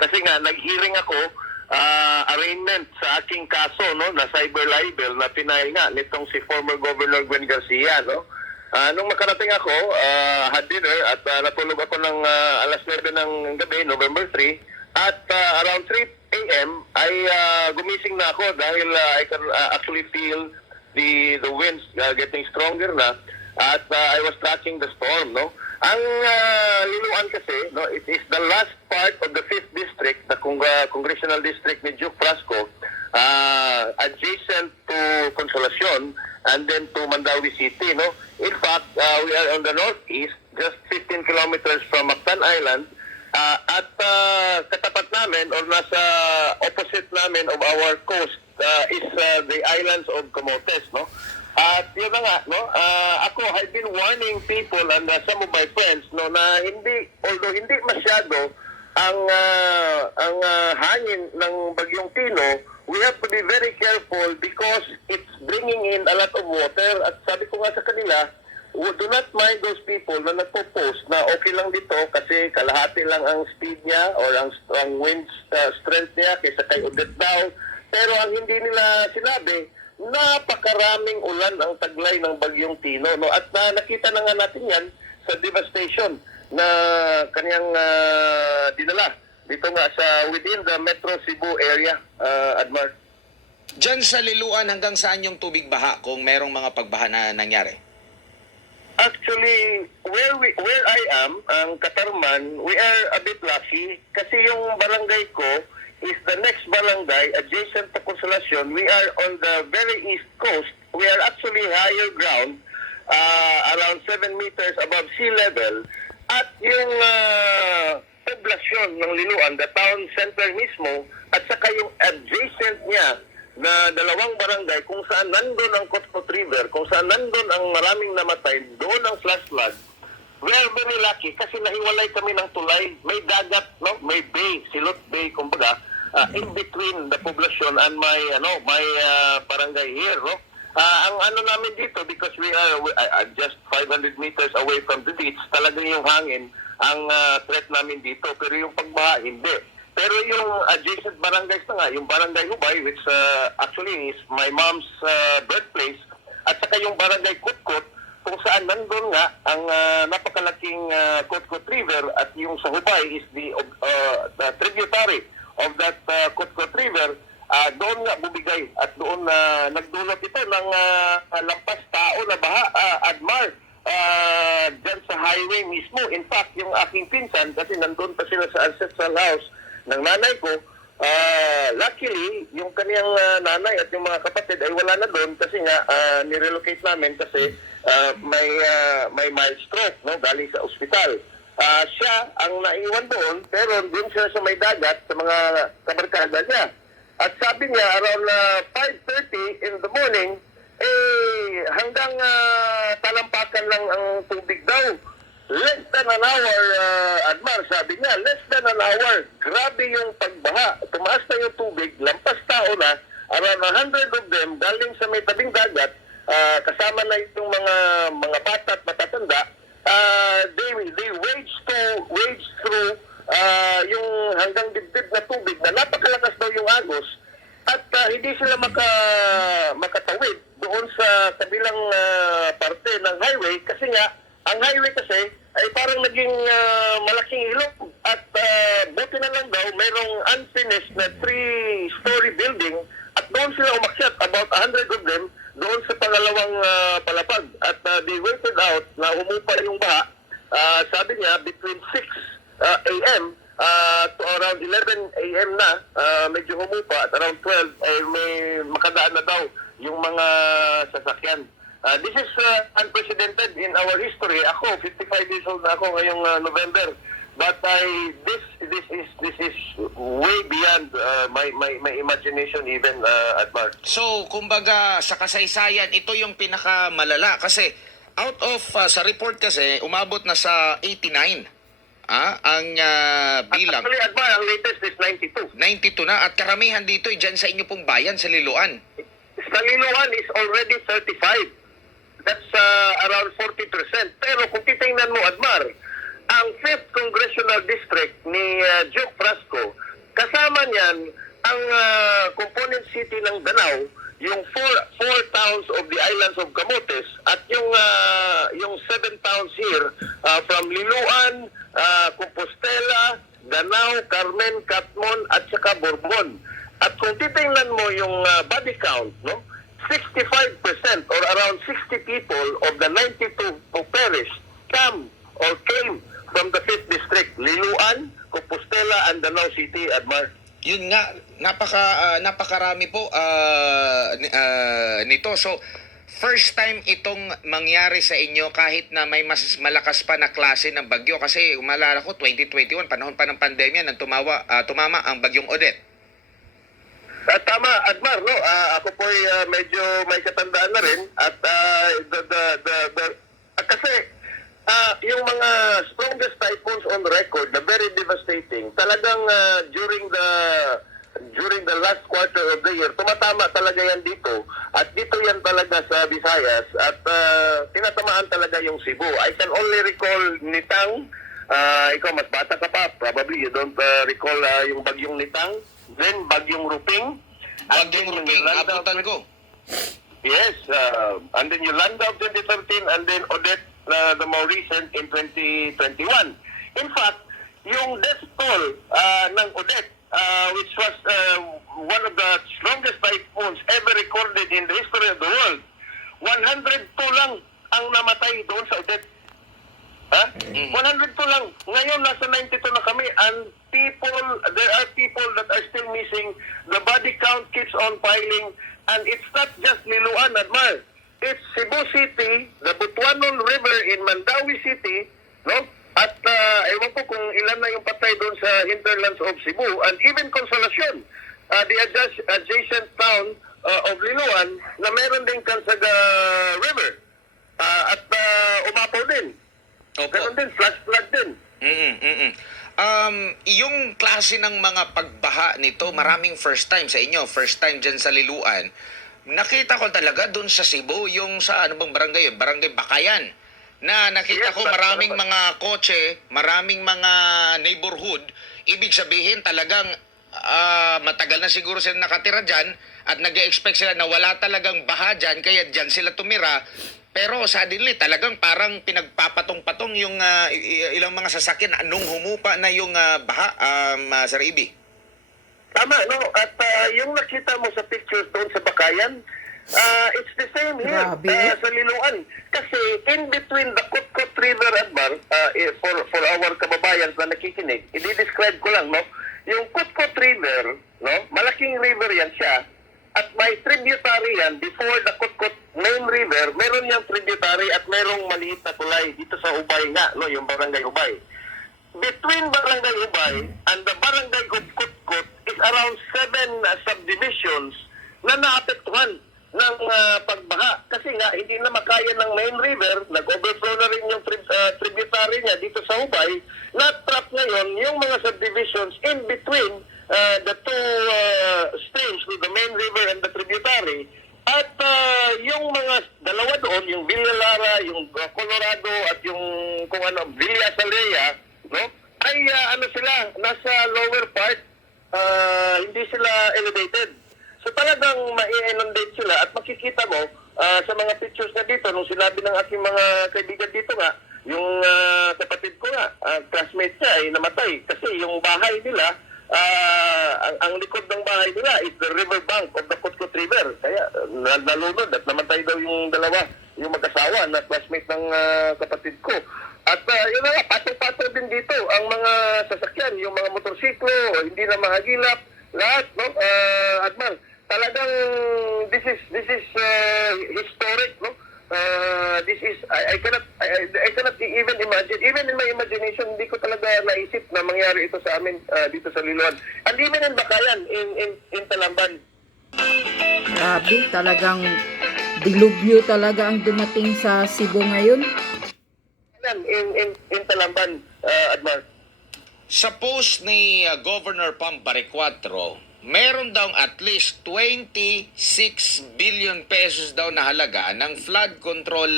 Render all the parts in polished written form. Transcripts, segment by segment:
Kasi nga, nag-hearing ako, arraignment sa aking kaso, no, na cyber libel na final nga nitong si former Governor Gwen Garcia, no. Nung makarating ako, had dinner at natulog ako ng alas 9 ng gabi, November 3, at around 3 a.m. ay gumising na ako dahil I can actually feel the winds getting stronger na at I was tracking the storm, no. Ang Liloan kasi, no, it is the last part of the 5th district, the congressional district ni Duke Frasco, adjacent to Consolacion and then to Mandawi City, no. In fact, we are on the northeast, just 15 kilometers from Mactan Island, at katapat namin or nasa opposite namin of our coast is the islands of Camotes, no. At yun na nga, no, ako, I've been warning people and some of my friends, no, na although hindi masyado ang hangin ng Bagyong Tino, we have to be very careful because it's bringing in a lot of water. At sabi ko nga sa kanila, do not mind those people na nagpo-post na okay lang dito kasi kalahati lang ang speed niya or ang wind strength niya kaysa kay Odette daw. Pero ang hindi nila sinabi, napakaraming ulan ang taglay ng Bagyong Tino, no? At nakita na nga natin yan sa devastation na kanyang dinala dito nga sa within the Metro Cebu area, Admar. Diyan sa Liloan, hanggang saan yung tubig baha kung merong mga pagbaha na nangyari? Actually, where I am, ang Katarman, we are a bit lucky kasi yung barangay ko is the next barangay adjacent to Consolacion. We are on the very east coast. We are actually higher ground, around 7 meters above sea level. At yung poblasyon ng Liloan, the town center mismo, at saka yung adjacent niya na dalawang barangay kung saan nandun ang Kotkot River, kung saan nandun ang maraming namatay, doon ang flash flood. We are very lucky kasi nahiwalay kami ng tulay. May dagat, no? May bay, Silot Bay, kumbaga, in between the population and my barangay here, no? Ang namin dito, because we are just 500 meters away from the beach, talagang yung hangin ang threat namin dito. Pero yung pagbaha, hindi. Pero yung adjacent barangays na nga, yung barangay Hubay, which actually is my mom's birthplace, at saka yung barangay Kutkot, kung saan nandun nga ang napakalaking Kotkot River, at yung sa Hubay is the tributary of that Kotkot River, doon nga bumigay at doon nagdulot ito ng lampas tao na baha, Admar, dyan sa highway mismo. In fact, yung aking pinsan, kasi nandun pa sila sa ancestral house ng nanay ko, luckily, yung kaniyang nanay at yung mga kapatid ay wala na doon kasi nga nirelocate namin kasi may mild stroke, no, galing sa ospital. Siya ang naiwan doon, pero doon siya sa may dagat sa mga kabarkada niya. At sabi niya, around 5:30 in the morning, hanggang talampakan lang ang tubig daw. Less than an hour, Admar, sabi niya, less than an hour. Grabe yung pagbaha. Tumaas na yung tubig, lampas tao na, around 100 of them, galing sa may tabing dagat, kasama na itong mga bata at matatanda, they wage through yung hanggang dibdib na tubig na napakalakas daw yung agos at hindi sila makatawid doon sa kabilang parte ng highway kasi nga ang highway kasi ay parang naging malaking ilog at buti na lang daw mayroong unfinished na 3-story building at doon sila umakyat, about 100 of them, doon sa pangalawang palapag at they waited out na humupa yung baha. Sabi niya between 6 a.m. To around 11 a.m. na, medyo humupa at around 12 ay may makadaan na daw yung mga sasakyan. This is unprecedented in our history. Ako, 55 years old na ako ngayong November. But this is way beyond my imagination even, Admar. So, kumbaga, sa kasaysayan, ito yung pinakamalala. Kasi, out of, sa report kasi, umabot na sa 89. Ang bilang. Actually, Admar, ang latest is 92. 92 na. At karamihan dito, dyan sa inyo pong bayan, sa Liloan. Sa Liloan is already 35. That's around 40%. Pero kung titingnan mo, Admar, ang 5th Congressional District ni Duke Frasco, Kasama niyan ang component city ng Danao, yung four towns of the islands of Camotes at yung 7 towns here from Liloan, Compostela, Danao, Carmen, Catmon at saka Bourbon. At kung titingnan mo yung body count, no? 65% or around 60 people of the 92 who perished came from the 5th district, Liloan, Compostela and Danao City, Admar. Yun nga, napakarami po nito. So, first time itong mangyari sa inyo kahit na may mas malakas pa na klase ng bagyo. Kasi umalala ko, 2021, panahon pa ng pandemya, nang tumama ang bagyong Odette. Tama, Admar, no? Ako po medyo may katandaan na rin at kasi yung mga strongest typhoons on record na very devastating, talagang during the last quarter of the year, tumatama talaga yan dito. At dito yan talaga sa Visayas at tinatamaan talaga yung Cebu. I can only recall Nitang, ikaw mas bata ka pa, probably you don't recall yung bagyong Nitang, then bagyong Ruping. Bagyong Ruping, abutan ko. Yes, and then Yolanda of 2013 and then Odette, the more recent in 2021. In fact, yung death toll ng Odette, which was one of the strongest typhoons ever recorded in the history of the world, 102 lang ang namatay doon sa Odette. 102 lang. Ngayon, nasa 92 na kami and there are people that are still missing. The body count keeps on piling and it's not just Liloan, Admar. It's Cebu City, the Butuanon River in Mandawi City, no? At ewan ko kung ilan na yung patay doon sa hinterlands of Cebu and even Consolacion, the adjacent town of Liloan na meron ding Kansaga River at umapaw din. Opo. Ganon din, flash flood din. Yung klase ng mga pagbaha nito, maraming first time sa inyo, first time dyan sa Liloan. Nakita ko talaga doon sa Cebu, yung sa ano bang barangay, Barangay Bakayan, na nakita Yes, ko maraming mga kotse, maraming mga neighborhood. Ibig sabihin talagang matagal na siguro sila nakatira dyan at nag-expect sila na wala talagang baha dyan, kaya dyan sila tumira. Pero suddenly talagang parang pinagpapatong-patong yung ilang mga sasakyan nung humupa na yung baha, Sir Ibi. Tama, no? At yung nakita mo sa pictures doon sa Bakayan, it's the same here sa Liloan. Kasi in between the Kutkot River at Bar, for our kababayan na nakikinig, i-describe ko lang, no? Yung Kutkot River, no? Malaking river yan siya. At may tributary yan before the Kutkot main river, meron yung tributary at merong maliit na tulay dito sa Ubay nga, no? Yung Barangay Ubay. Between Barangay Ubay and the Barangay of Kutkot is around 7 subdivisions na naapektuhan ng pagbaha. Kasi nga, hindi na makaya ng main river, nag-overflow na rin yung tributary niya dito sa Ubay, na-trap ngayon yung mga subdivisions in between the two streams, the main river and the tributary. At yung mga dalawa doon, yung Villa Lara, yung Colorado at yung kung ano, Villa Salea, no? Ay ano sila, nasa lower part, hindi sila elevated. So talagang ma-inundate sila at makikita mo sa mga pictures na dito, nung sinabi ng aking mga kaibigan dito nga, yung kapatid ko nga, classmate niya ay namatay kasi yung bahay nila, ang likod ng bahay nila is the river bank of the Kutkot River. Kaya nalunod at namatay daw yung dalawa, yung mag-asawa na classmate ng kapatid ko. At yun na nga, patong-patong din dito ang mga sasakyan, yung mga motorsiklo, hindi na mahagilap, lahat, no? Adman, talagang this is historic, no? This is I cannot even imagine. Even in my imagination, hindi ko talaga naisip na mangyari ito sa amin dito sa Liloan. And even in Bakayan, in Talamban. Grabe, talagang dilubyo talaga ang dumating sa Cebu ngayon. In Talamban, Adman. Sa post ni Governor Pampare 4, meron daw at least 26 billion pesos daw na halaga ng flood control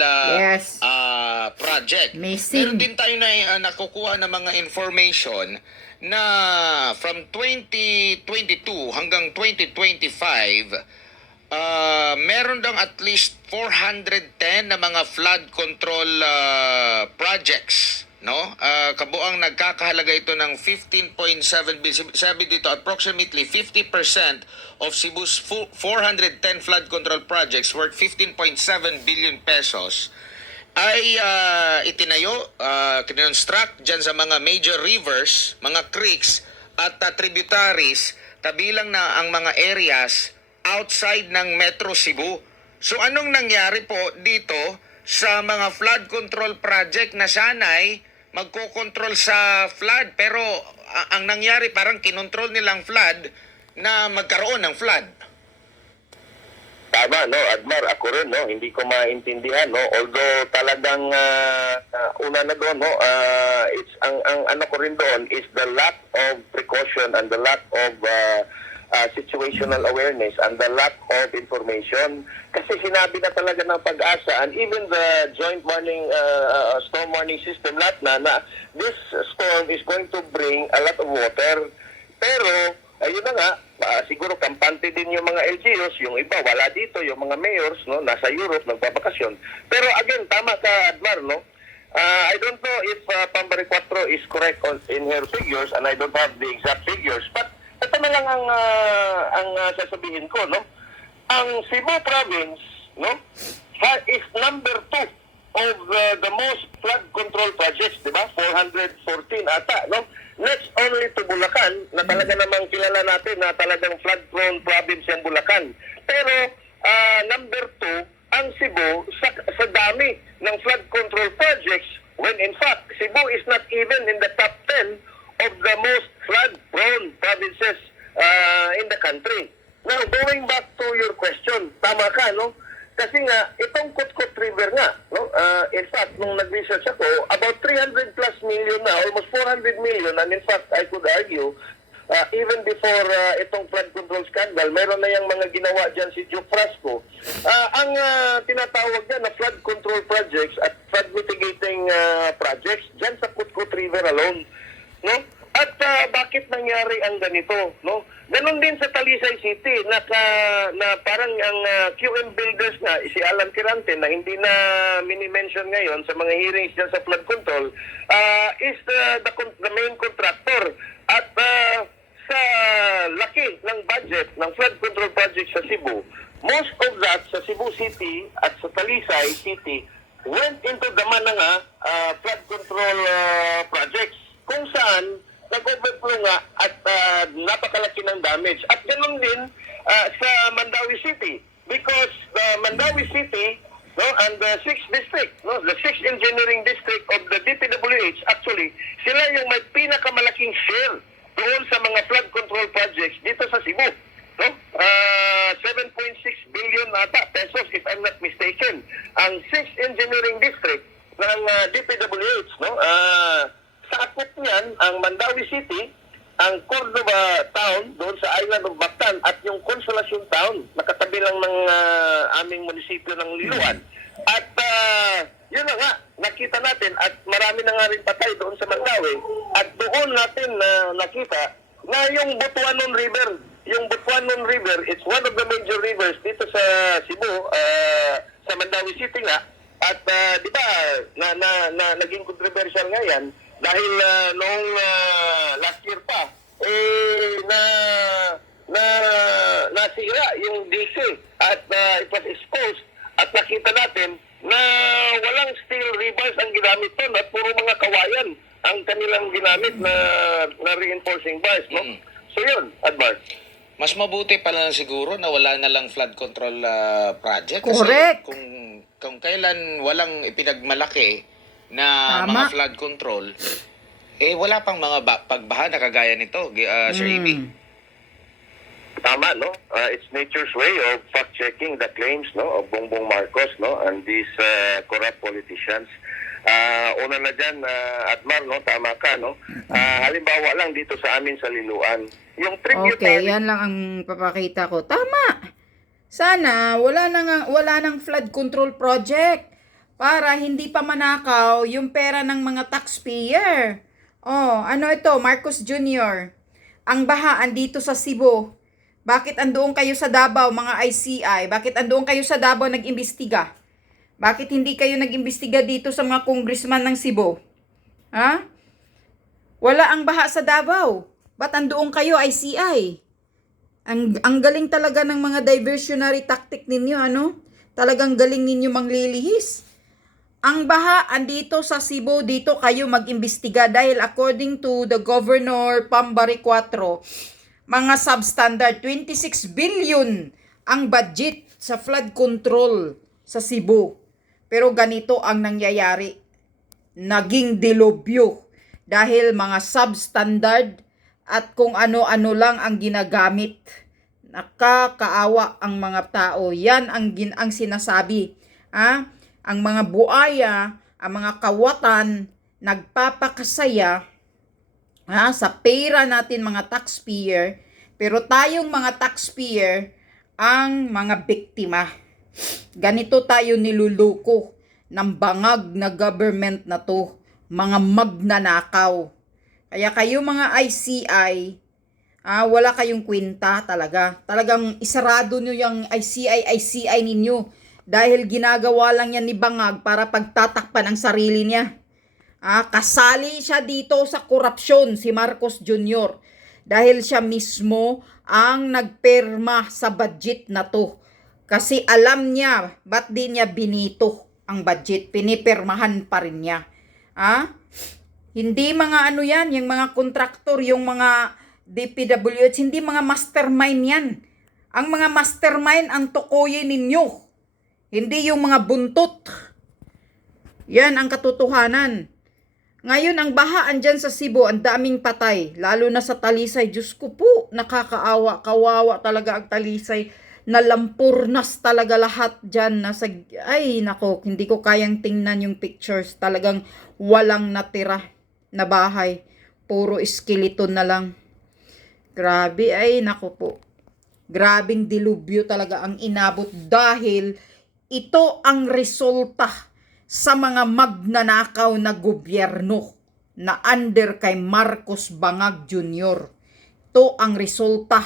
project. Missing. Meron din tayo na nakukuha ng mga information na from 2022 hanggang 2025, meron daw at least 410 na mga flood control projects, no? Kabuang nagkakahalaga ito ng 15.7 billion. Sabi dito, approximately 50% of Cebu's 410 flood control projects worth 15.7 billion pesos ay itinayo, kinonstruct dyan sa mga major rivers, mga creeks at tributaries, kabilang na ang mga areas outside ng Metro Cebu. So anong nangyari po dito sa mga flood control project na sanay magkokontrol sa flood, pero ang nangyari parang kinontrol nilang flood na magkaroon ng flood. Tama, no, Admar, ako rin, no, hindi ko maintindihan, no, although talagang una na doon, no, it's ang ano ko rin doon is the lack of precaution and the lack of situational awareness and the lack of information. Kasi sinabi na talaga ng Pag-asa and even the joint warning storm warning system lahat na this storm is going to bring a lot of water. Pero ayun na nga, siguro kampante din yung mga LGUs, yung iba wala dito, yung mga mayors, no, nasa Europe nagbabakasyon. Pero again, tama ka, Admar, no. I don't know if Pambari 4 is correct in her figures and I don't have the exact figures, but ito na lang ang sasabihin ko, no. Ang Cebu province, no, is number 2 of the most flood control projects, di ba? 414 ata, no? Next only to Bulacan, na talaga namang kilala natin na talagang flood-prone province yung Bulacan. Pero number 2, ang Cebu sa dami ng flood control projects, when in fact, Cebu is not even in the top 10 of the most flood-prone provinces in the country. Now, going back to your question, tama ka, no? Kasi nga, itong Kutkot River nga, no? In fact, nung nag-research ako, about 300 plus million na, almost 400 million, and in fact, I could argue, even before itong flood control scandal, meron na yung mga ginawa dyan si Duke Frasco. Ang tinatawag dyan na flood control projects at flood mitigating projects dyan sa Kutkot River alone, no? At bakit nangyari ang ganito, no? Ganon din sa Talisay City na parang ang QM Builders na si Alan Tirante na hindi na mini-mention ngayon sa mga hearings dyan sa flood control is the main contractor. At sa laki ng budget ng flood control project sa Cebu, most of that sa Cebu City at sa Talisay City went into the Mananga flood control projects kung saan nag-overflow nga at napakalaki ng damage. At ganoon din sa Mandawi City because the Mandawi City, no, and the 6th district, no, the 6th engineering district of the DPWH, actually, sila yung may pinakamalaking share doon sa mga flood control projects dito sa Cebu. No? 7.6 billion ata pesos if I'm not mistaken. Ang 6th engineering district ng DPWH, no, sa akot niyan, ang Mandawi City, ang Cordova Town, doon sa island of Bactan, at yung Consolacion Town, nakatabi lang ng aming munisipyo ng Liloan. At yun na nga, nakita natin, at marami na nga rin patay doon sa Mandawi, at doon natin nakita na yung Butuanon River, it's one of the major rivers dito sa Cebu, sa Mandawi City nga, at di ba, naging controversial nga yan, dahil noong last year pa, nasira yung DC at it was exposed at nakita natin na walang steel rebars ang ginamit doon at puro mga kawayan ang kanilang ginamit na reinforcing bars. No? So yun, Admar. Mas mabuti pala siguro na wala na lang flood control project. Correct. Kasi kung kailan walang ipinagmalaki na Tama. mga flood control, wala pang mga pagbaha na kagaya nito, Sir Ibi. Tama, no? It's nature's way of fact-checking the claims, no, of Bongbong Marcos, no, and these corrupt politicians. Una na dyan, Admar, no, tama ka, no? Halimbawa lang dito sa amin sa Liloan. Yung Okay, yan lang ang papakita ko. Tama! Sana wala nang flood control project para hindi pa manakaw yung pera ng mga taxpayer. Oh, ano ito, Marcos Jr. Ang baha andito sa Cebu. Bakit andoon kayo sa Davao, mga ICI? Bakit andoon kayo sa Davao nag-imbestiga? Bakit hindi kayo nag-imbestiga dito sa mga congressman ng Cebu? Ha? Wala ang baha sa Davao. Ba't andoon kayo, ICI? Ang galing talaga ng mga diversionary tactic ninyo, ano? Talagang galing ninyo manglilihis. Ang baha andito sa Cebu, dito kayo mag-imbestiga dahil according to the Governor Pambari 4, mga substandard, 26 billion ang budget sa flood control sa Cebu. Pero ganito ang nangyayari. Naging dilubyo dahil mga substandard at kung ano-ano lang ang ginagamit. Nakakaawa ang mga tao. Yan ang sinasabi. Ang mga buaya, ang mga kawatan, nagpapakasaya sa pera natin mga taxpayer, pero tayong mga taxpayer ang mga biktima. Ganito tayo niluluko ng bangag na government na to, mga magnanakaw. Kaya kayo mga ICI, wala kayong kwenta talaga. Talagang isarado nyo yung ICI ninyo. Dahil ginagawa lang yan ni Bangag para pagtatakpan ang sarili niya. Kasali siya dito sa korupsyon, si Marcos Jr. Dahil siya mismo ang nagperma sa budget na to. Kasi alam niya, ba't di niya binito ang budget? Pinipirmahan pa rin niya. Hindi mga ano yan, yung mga kontraktor, yung mga DPWH, hindi mga mastermind yan. Ang mga mastermind ang tukuyin ninyo. Hindi yung mga buntot. Yan ang katotohanan. Ngayon, ang baha andyan sa Cebu, ang daming patay. Lalo na sa Talisay. Diyos ko po, nakakaawa. Kawawa talaga ang Talisay. Nalampurnas talaga lahat dyan. Ay, nako, hindi ko kayang tingnan yung pictures. Talagang walang natira na bahay. Puro skeleton na lang. Grabe, ay, nako po. Grabing dilubyo talaga ang inabot dahil ito ang resulta sa mga magnanakaw na gobyerno na under kay Marcos Bangag Jr. Ito ang resulta.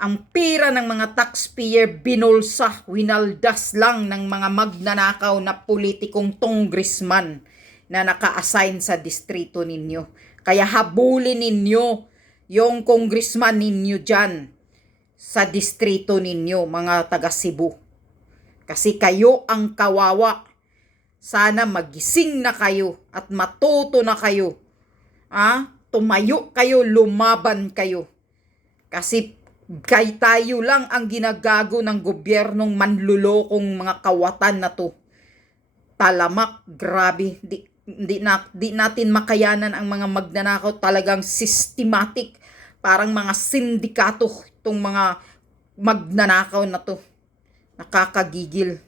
Ang pera ng mga taxpayer binulsa, winaldas lang ng mga magnanakaw na politikong congressman na naka-assign sa distrito ninyo. Kaya habulin ninyo yung congressman ninyo dyan sa distrito ninyo, mga taga Cebu. Kasi kayo ang kawawa. Sana magising na kayo at matuto na kayo. Tumayo kayo, lumaban kayo. Kasi tayo lang ang ginagago ng gobyernong manlulokong mga kawatan na to. Talamak, grabe. Di natin makayanan ang mga magnanakaw. Talagang systematic. Parang mga sindikato itong mga magnanakaw na to. Nakakagigil.